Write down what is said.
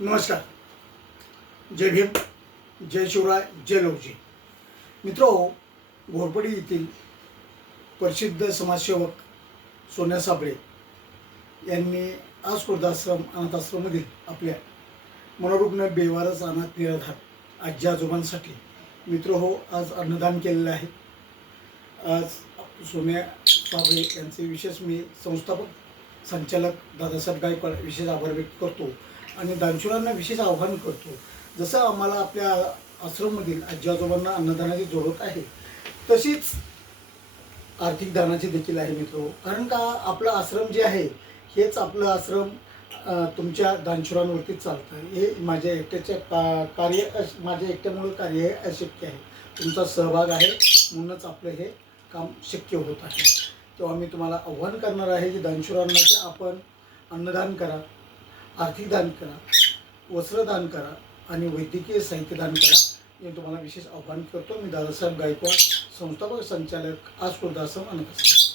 नमस्कार. जय भीम जय शिवराय जय लवजी मित्रो घोरपडी येथील प्रसिद्ध समाजसेवक सोन्या साबळे यांनी आज वृद्धाश्रम अनाथाश्रममधील आपल्या मनोरुग्ण बेवारस अनाथ निराधार आजी आजोबांसाठी मित्र हो आज अन्नदान केलेलं आहे. आज सोन्या साबळे यांचे विशेष मी संस्थापक संचालक दादासाहेब गायकवाड विशेष आभार व्यक्त करतो आणि दानशुरांना विशेष आव्हान करतो. जसं आम्हाला आपल्या आश्रममधील आजी आजोबांना अन्नदानाची जरूरत आहे तशीच आर्थिक दानाची देखील आहे मित्र. कारण का आपलं आश्रम जे आहे हेच आपलं आश्रम तुमच्या दानशुरांवरतीच चालतं हे माझ्या एकट्याच्या का कार्य अश- माझ्या एकट्यामुळं कार्य हे अशक्य आहे. तुमचा सहभाग आहे म्हणूनच आपलं हे काम शक्य होत आहे. तेव्हा मी तुम्हाला आव्हान करणार आहे की दानशुरांना की आपण अन्नदान करा आर्थिक दान करा वस्त्रदान करा आणि वैद्यकीय साहित्य दान करा मी तुम्हाला विशेष आव्हान करतो. मी दादासाहेब गायकवाड संस्थापक संचालक आज वृद्धाश्रम अनाथ